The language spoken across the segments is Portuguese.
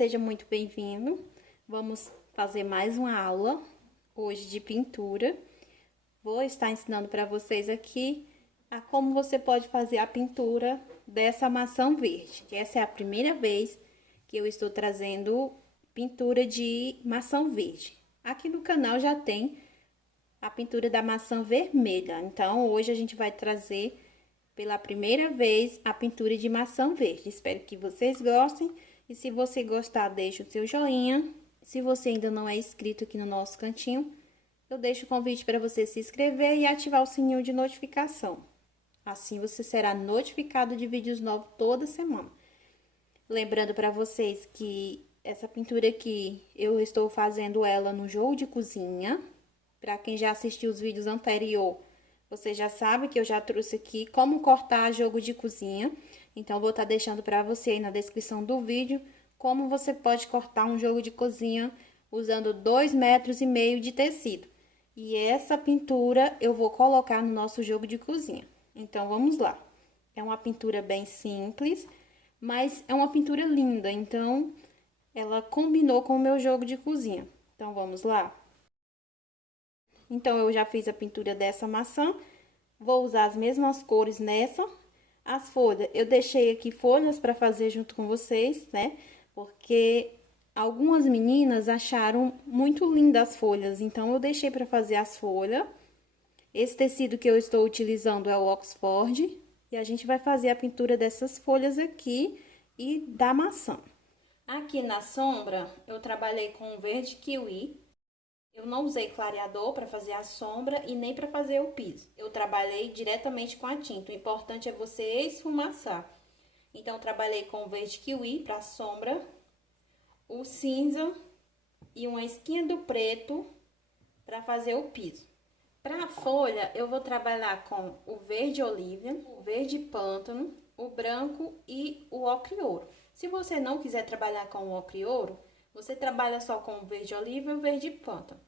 seja muito bem-vindo. Vamos fazer mais uma aula hoje de pintura. Vou estar ensinando para vocês aqui a como você pode fazer a pintura dessa maçã verde. Essa é a primeira vez que eu estou trazendo pintura de maçã verde. Aqui no canal já tem a pintura da maçã vermelha, então hoje a gente vai trazer pela primeira vez a pintura de maçã verde. Espero que vocês gostem e se você gostar, deixa o seu joinha. Se você ainda não é inscrito aqui no nosso cantinho, eu deixo o convite para você se inscrever e ativar o sininho de notificação. Assim você será notificado de vídeos novos toda semana. Lembrando para vocês que essa pintura aqui, eu estou fazendo ela no jogo de cozinha. Para quem já assistiu os vídeos anteriores, você já sabe que eu já trouxe aqui como cortar jogo de cozinha. Então, vou estar deixando para você aí na descrição do vídeo como você pode cortar um jogo de cozinha usando 2,5 metros de tecido. E essa pintura eu vou colocar no nosso jogo de cozinha. Então, vamos lá. É uma pintura bem simples, mas é uma pintura linda. Então, ela combinou com o meu jogo de cozinha. Então, vamos lá? Então, eu já fiz a pintura dessa maçã. Vou usar as mesmas cores nessa. As folhas, eu deixei aqui folhas para fazer junto com vocês, né? Porque algumas meninas acharam muito lindas as folhas, então eu deixei para fazer as folhas. Esse tecido que eu estou utilizando é o Oxford. E a gente vai fazer a pintura dessas folhas aqui e da maçã. Aqui na sombra, eu trabalhei com o verde kiwi. Eu não usei clareador para fazer a sombra e nem para fazer o piso. Eu trabalhei diretamente com a tinta. O importante é você esfumaçar. Então, eu trabalhei com o verde kiwi para a sombra, o cinza e uma esquinha do preto para fazer o piso. Para a folha, eu vou trabalhar com o verde oliva, o verde pântano, o branco e o ocre ouro. Se você não quiser trabalhar com o ocre ouro, você trabalha só com o verde oliva e o verde pântano.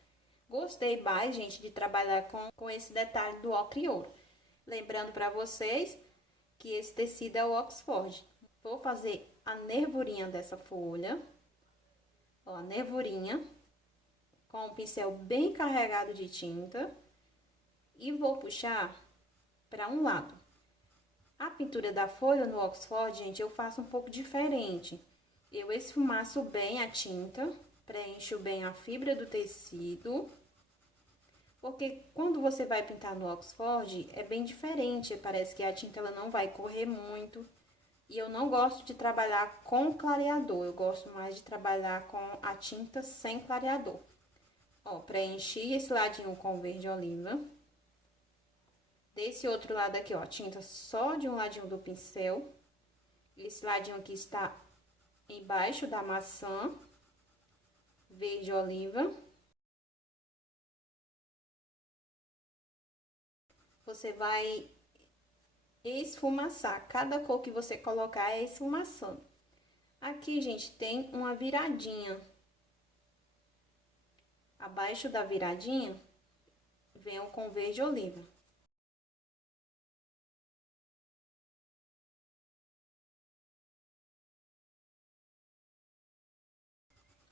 Gostei mais, gente, de trabalhar com esse detalhe do ocre ouro. Lembrando para vocês que esse tecido é o Oxford. Vou fazer a nervurinha dessa folha. Ó, a nervurinha. Com um pincel bem carregado de tinta. E vou puxar para um lado. A pintura da folha no Oxford, gente, eu faço um pouco diferente. Eu esfumaço bem a tinta, preencho bem a fibra do tecido. Porque quando você vai pintar no Oxford, é bem diferente, parece que a tinta ela não vai correr muito. E eu não gosto de trabalhar com clareador, eu gosto mais de trabalhar com a tinta sem clareador. Ó, preenchi esse ladinho com verde oliva. Desse outro lado aqui, ó, tinta só de um ladinho do pincel. Esse ladinho aqui está embaixo da maçã, verde oliva. Você vai esfumaçar. Cada cor que você colocar é esfumaçando. Aqui, gente, tem uma viradinha. Abaixo da viradinha, venho com verde oliva.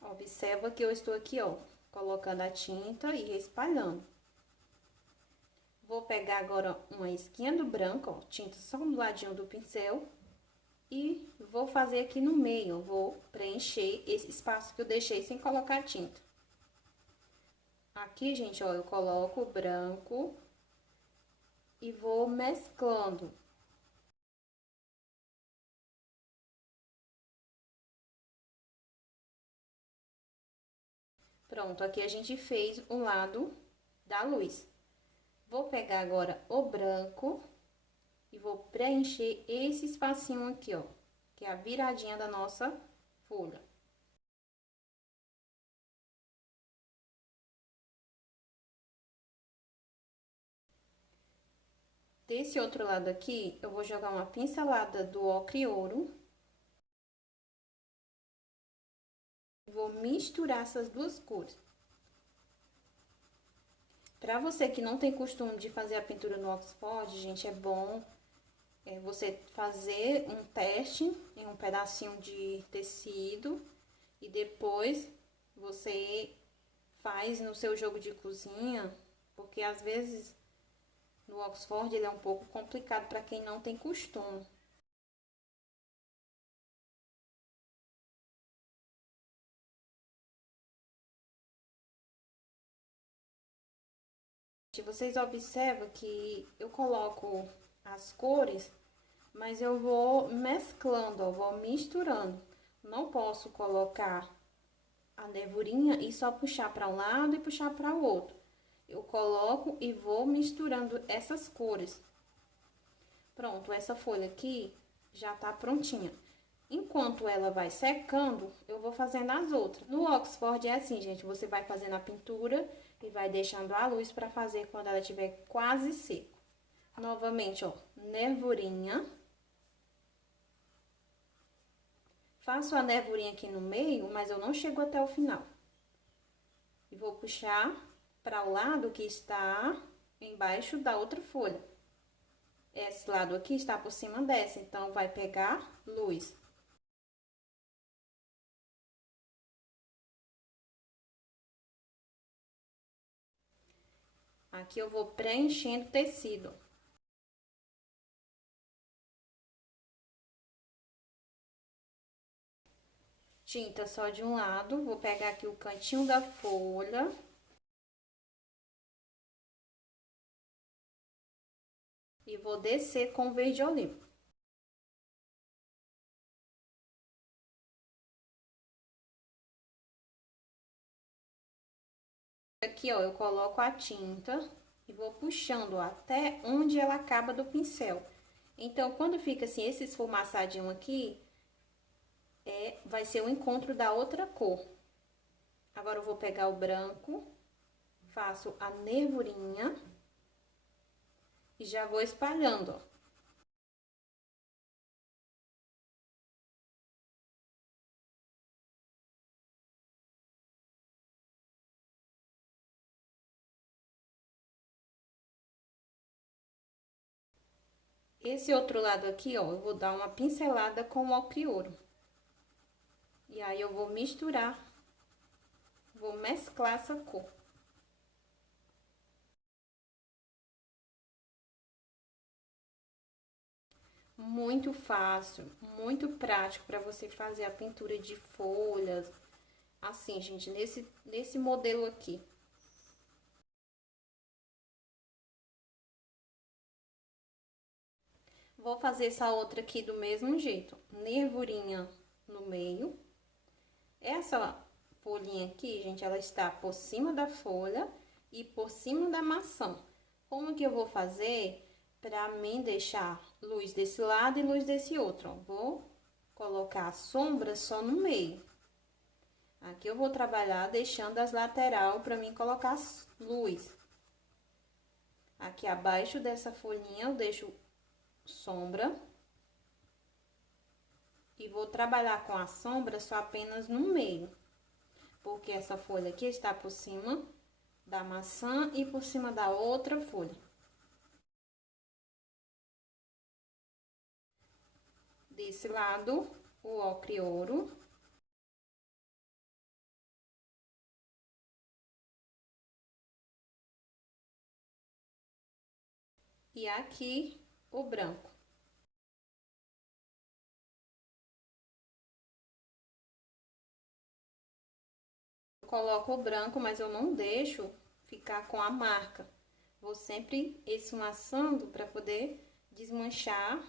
Observa que eu estou aqui, ó, colocando a tinta e espalhando. Vou pegar agora uma esquinha do branco, ó, tinta só no ladinho do pincel. E vou fazer aqui no meio, vou preencher esse espaço que eu deixei sem colocar tinta. Aqui, gente, ó, eu coloco o branco e vou mesclando. Pronto, aqui a gente fez o lado da luz. Vou pegar agora o branco e vou preencher esse espacinho aqui, ó, que é a viradinha da nossa folha. Desse outro lado aqui, eu vou jogar uma pincelada do ocre ouro. Vou misturar essas duas cores. Para você que não tem costume de fazer a pintura no Oxford, gente, é bom você fazer um teste em um pedacinho de tecido E depois você faz no seu jogo de cozinha, porque às vezes no Oxford ele é um pouco complicado para quem não tem costume. Vocês observam que eu coloco as cores, mas eu vou mesclando, ó, vou misturando. Não posso colocar a nervurinha e só puxar para um lado e puxar para o outro. Eu coloco e vou misturando essas cores. Pronto, essa folha aqui já tá prontinha. Enquanto ela vai secando, eu vou fazendo as outras. No Oxford é assim, gente, você vai fazendo a pintura e vai deixando a luz para fazer quando ela estiver quase seco. Novamente, ó, nervurinha. Faço a nervurinha aqui no meio, mas eu não chego até o final. E vou puxar para o lado que está embaixo da outra folha. Esse lado aqui está por cima dessa, então vai pegar luz. Aqui eu vou preenchendo o tecido. Tinta só de um lado, vou pegar aqui o cantinho da folha. E vou descer com verde oliva. Aqui, ó, eu coloco a tinta e vou puxando até onde ela acaba do pincel. Então, quando fica assim, esse esfumaçadinho aqui, vai ser o encontro da outra cor. Agora, eu vou pegar o branco, faço a nervurinha e já vou espalhando, ó. Esse outro lado aqui, ó, eu vou dar uma pincelada com o ocre-ouro. E aí, eu vou misturar, vou mesclar essa cor. Muito fácil, muito prático para você fazer a pintura de folhas. Assim, gente, nesse modelo aqui. Vou fazer essa outra aqui do mesmo jeito. Nervurinha no meio. Essa folhinha aqui, gente, ela está por cima da folha e por cima da maçã. Como que eu vou fazer para mim deixar luz desse lado e luz desse outro? Ó, vou colocar a sombra só no meio. Aqui eu vou trabalhar deixando as lateral para mim colocar luz. Aqui abaixo dessa folhinha eu deixo sombra. E vou trabalhar com a sombra só apenas no meio. Porque essa folha aqui está por cima da maçã e por cima da outra folha. Desse lado, o ocre-ouro. E aqui, o branco. Eu coloco o branco, mas eu não deixo ficar com a marca. Vou sempre esfumaçando para poder desmanchar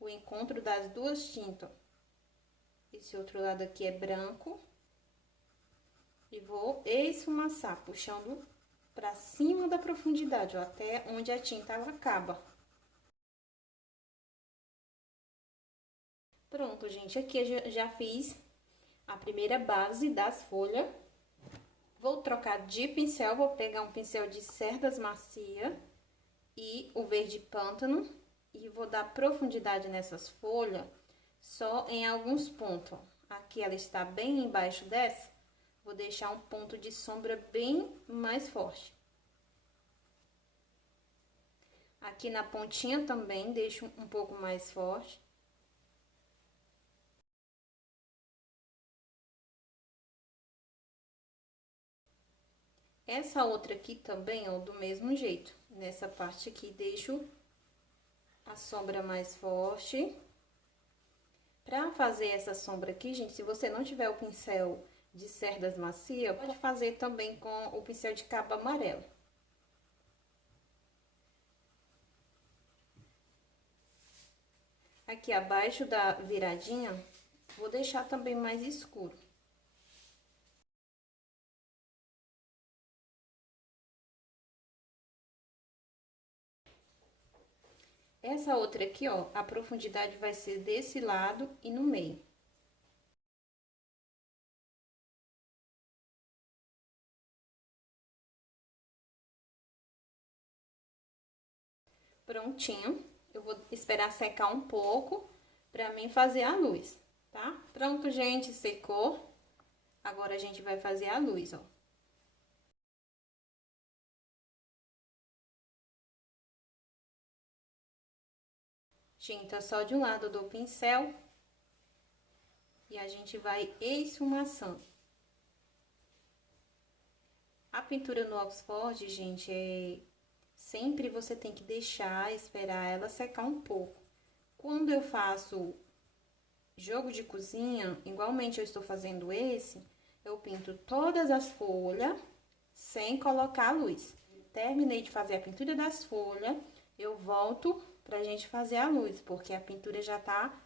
o encontro das duas tintas. Esse outro lado aqui é branco. E vou esfumaçar, puxando para cima da profundidade, ó, até onde a tinta ela acaba. Pronto, gente, aqui eu já fiz a primeira base das folhas. Vou trocar de pincel, vou pegar um pincel de cerdas macia e o verde pântano e vou dar profundidade nessas folhas só em alguns pontos, ó. Aqui ela está bem embaixo dessa, vou deixar um ponto de sombra bem mais forte. Aqui na pontinha também deixo um pouco mais forte. Essa outra aqui também, ó, do mesmo jeito. Nessa parte aqui, deixo a sombra mais forte. Pra fazer essa sombra aqui, gente, se você não tiver o pincel de cerdas macia, pode fazer também com o pincel de cabo amarelo. Aqui abaixo da viradinha, vou deixar também mais escuro. Essa outra aqui, ó, a profundidade vai ser desse lado e no meio. Prontinho. Eu vou esperar secar um pouco pra mim fazer a luz, tá? Pronto, gente, secou. Agora a gente vai fazer a luz, ó. Tinta só de um lado do pincel. E a gente vai esfumaçando. A pintura no Oxford, gente, sempre você tem que deixar, esperar ela secar um pouco. Quando eu faço jogo de cozinha, igualmente eu estou fazendo esse, eu pinto todas as folhas sem colocar a luz. Terminei de fazer a pintura das folhas, eu volto pra gente fazer a luz, porque a pintura já tá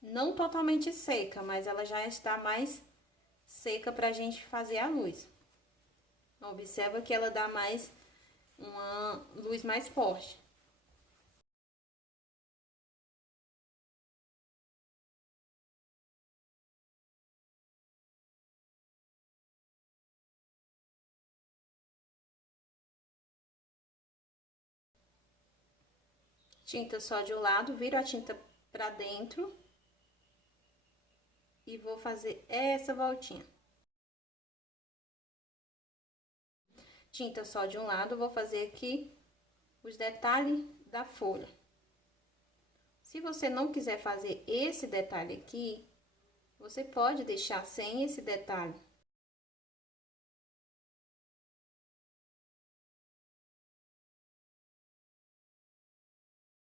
não totalmente seca, mas ela já está mais seca pra gente fazer a luz. Observa que ela dá mais uma luz mais forte. Tinta só de um lado, viro a tinta pra dentro e vou fazer essa voltinha. Tinta só de um lado, vou fazer aqui os detalhes da folha. Se você não quiser fazer esse detalhe aqui, você pode deixar sem esse detalhe.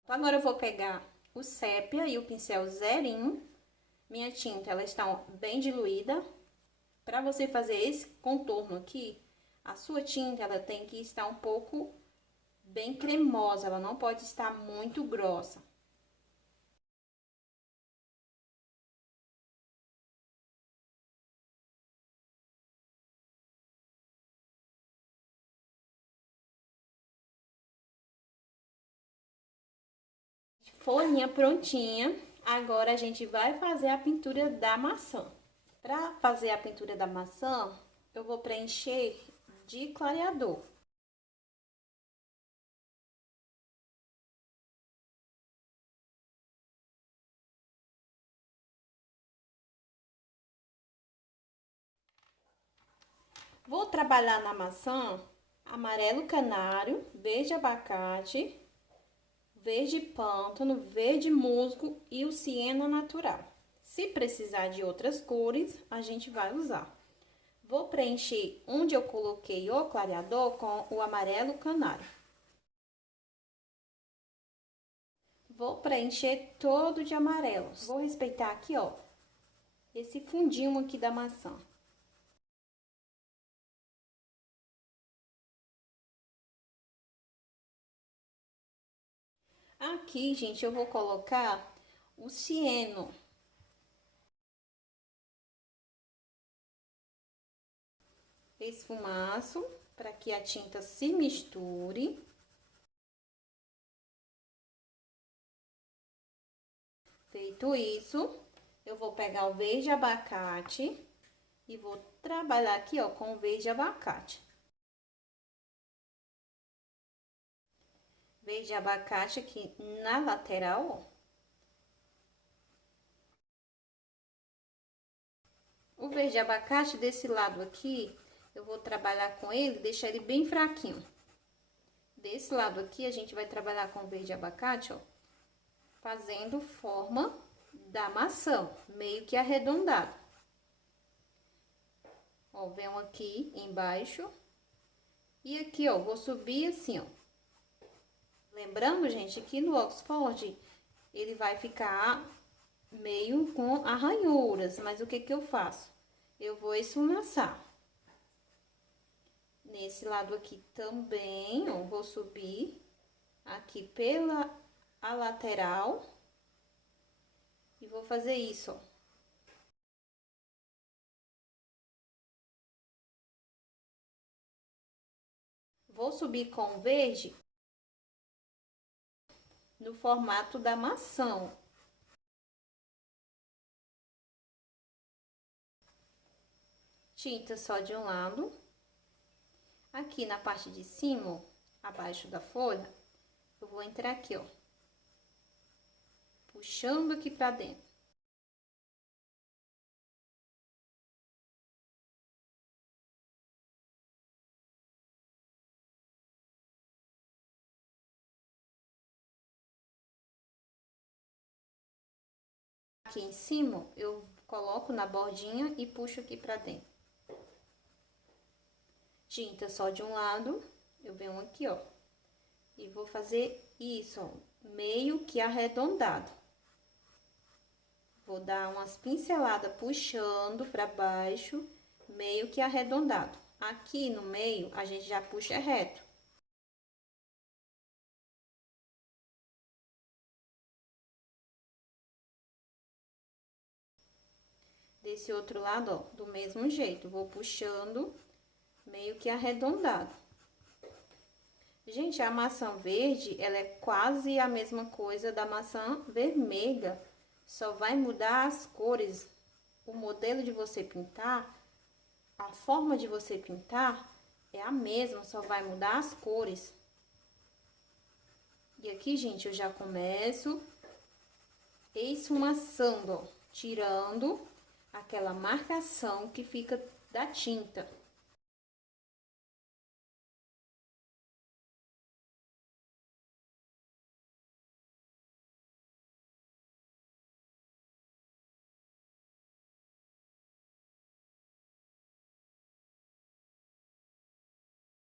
Agora eu vou pegar o sépia e o pincel zerinho. Minha tinta, ela está bem diluída. Para você fazer esse contorno aqui, a sua tinta, ela tem que estar um pouco bem cremosa, ela não pode estar muito grossa. Folhinha prontinha, agora a gente vai fazer a pintura da maçã. Para fazer a pintura da maçã, eu vou preencher de clareador. Vou trabalhar na maçã amarelo canário, verde abacate, verde pântano, verde musgo e o siena natural. Se precisar de outras cores, a gente vai usar. Vou preencher onde eu coloquei o clareador com o amarelo canário. Vou preencher todo de amarelo. Vou respeitar aqui, ó, esse fundinho aqui da maçã. Aqui, gente, eu vou colocar o cieno. Esfumaço para que a tinta se misture. Feito isso, eu vou pegar o verde abacate e vou trabalhar aqui, ó, com o verde abacate. Verde abacate aqui na lateral, ó. O verde abacate desse lado aqui, eu vou trabalhar com ele, deixar ele bem fraquinho. Desse lado aqui, a gente vai trabalhar com o verde abacate, ó, fazendo forma da maçã, meio que arredondado. Ó, venho aqui embaixo E aqui, ó, vou subir assim, ó. Lembrando, gente, que no Oxford ele vai ficar meio com arranhuras, mas o que que eu faço? Eu vou esfumaçar. Nesse lado aqui também, ó, vou subir aqui pela a lateral e vou fazer isso, ó. Vou subir com verde no formato da maçã. Tinta só de um lado. Aqui na parte de cima, ó, abaixo da folha, eu vou entrar aqui, ó. Puxando aqui pra dentro. Aqui em cima, eu coloco na bordinha e puxo aqui pra dentro. Tinta só de um lado, eu venho aqui, ó. E vou fazer isso, ó, meio que arredondado. Vou dar umas pinceladas puxando pra baixo, meio que arredondado. Aqui no meio, a gente já puxa reto. Desse outro lado, ó, do mesmo jeito, vou puxando meio que arredondado. Gente, a maçã verde, ela é quase a mesma coisa da maçã vermelha, só vai mudar as cores. O modelo de você pintar, a forma de você pintar é a mesma, só vai mudar as cores. E aqui, gente, eu já começo esfumaçando, ó, tirando aquela marcação que fica da tinta.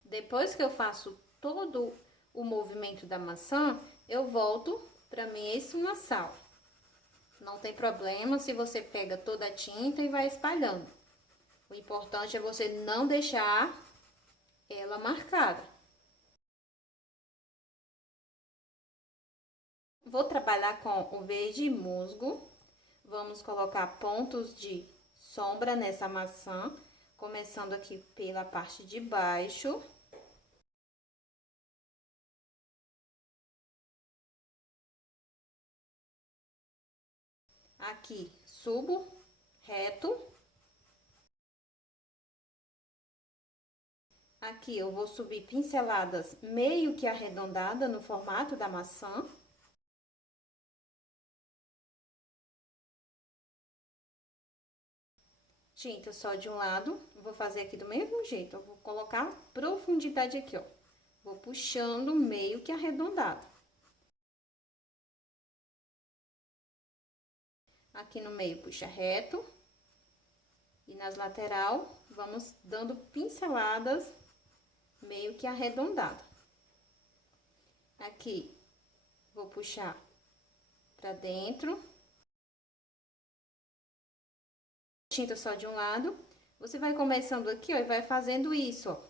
Depois que eu faço todo o movimento da maçã, eu volto para minha esfumaçal. Não tem problema se você pega toda a tinta e vai espalhando. O importante é você não deixar ela marcada. Vou trabalhar com o verde musgo. Vamos colocar pontos de sombra nessa maçã, começando aqui pela parte de baixo. Aqui, subo reto. Aqui eu vou subir pinceladas meio que arredondada no formato da maçã. Tinta só de um lado, vou fazer aqui do mesmo jeito, eu vou colocar profundidade aqui, ó. Vou puxando meio que arredondado. Aqui no meio puxa reto. E nas lateral, vamos dando pinceladas meio que arredondado. Aqui, vou puxar pra dentro. Tinta só de um lado. Você vai começando aqui, ó, e vai fazendo isso, ó.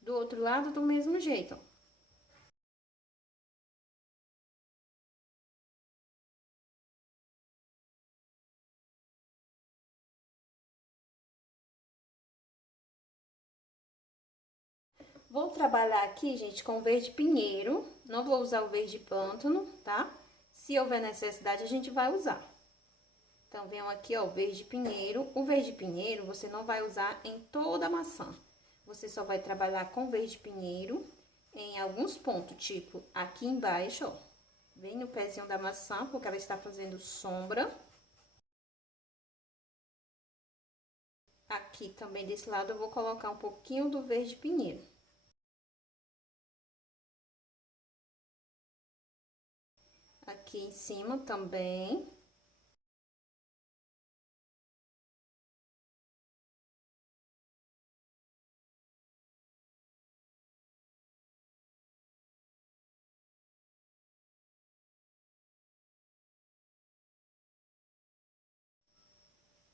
Do outro lado, do mesmo jeito, ó. Vou trabalhar aqui, gente, com verde pinheiro. Não vou usar o verde pântano, tá? Se houver necessidade, a gente vai usar. Então, venham aqui, ó, o verde pinheiro. O verde pinheiro, você não vai usar em toda a maçã. Você só vai trabalhar com verde pinheiro em alguns pontos, tipo aqui embaixo, ó. Bem no pezinho da maçã, porque ela está fazendo sombra. Aqui também, desse lado, eu vou colocar um pouquinho do verde pinheiro. Aqui em cima também.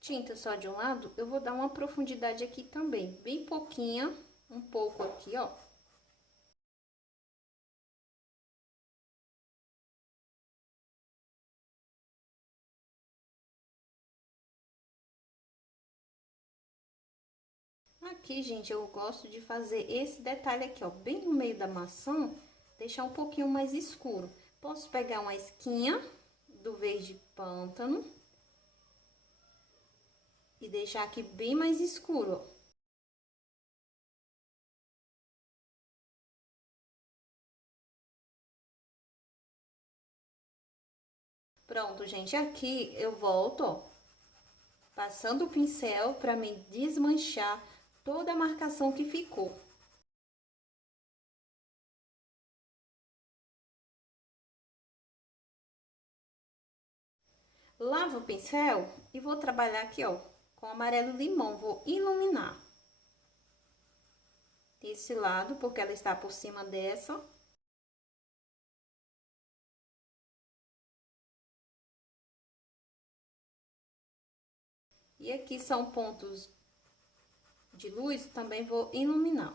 tinta só de um lado, eu vou dar uma profundidade aqui também, bem pouquinha, um pouco aqui, ó. Aqui, gente, eu gosto de fazer esse detalhe aqui, ó, bem no meio da maçã, deixar um pouquinho mais escuro. Posso pegar uma esquinha do verde pântano e deixar aqui bem mais escuro, ó. Pronto, gente, aqui eu volto, ó, passando o pincel para me desmanchar toda a marcação que ficou. Lavo o pincel e vou trabalhar aqui, ó, com amarelo limão, vou iluminar desse lado, porque ela está por cima dessa. E aqui são pontos de luz, também vou iluminar.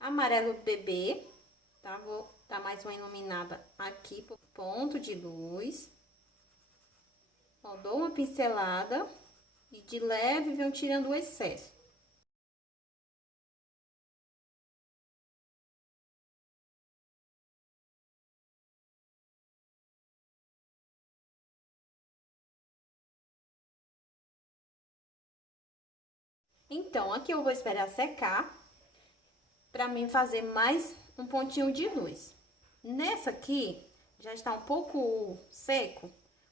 Amarelo bebê, tá? Vou dar mais uma iluminada aqui pro ponto de luz. Ó, dou uma pincelada e de leve venho tirando o excesso. Então, aqui eu vou esperar secar para mim fazer mais um pontinho de luz. Nessa aqui, já está um pouco seco.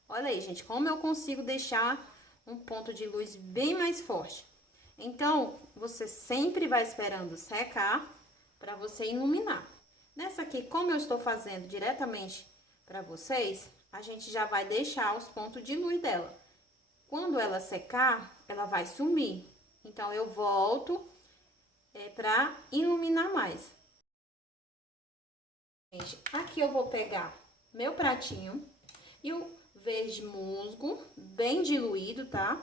Olha aí, gente, como eu consigo deixar um ponto de luz bem mais forte. Então, você sempre vai esperando secar para você iluminar. Nessa aqui, como eu estou fazendo diretamente para vocês, a gente já vai deixar os pontos de luz dela. Quando ela secar, ela vai sumir. Então, eu volto para iluminar mais. Gente, aqui eu vou pegar meu pratinho e o verde musgo, bem diluído, tá?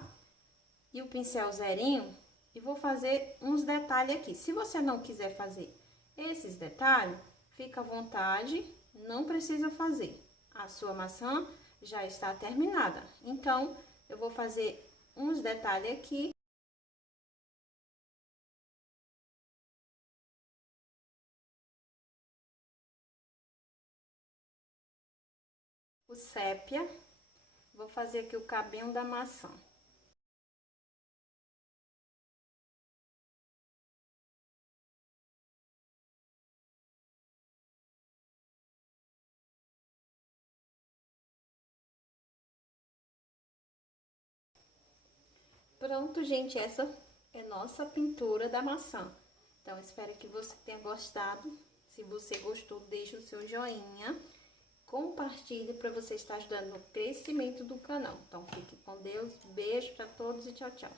E o pincel zerinho, e vou fazer uns detalhes aqui. Se você não quiser fazer esses detalhes, fica à vontade, não precisa fazer. A sua maçã já está terminada. Então, eu vou fazer uns detalhes aqui. O sépia, vou fazer aqui o cabinho da maçã. Pronto, gente, essa é nossa pintura da maçã. Então, espero que você tenha gostado. Se você gostou, deixa o seu joinha. Compartilhe para você estar ajudando no crescimento do canal. Então, fique com Deus. Beijo para todos e tchau, tchau.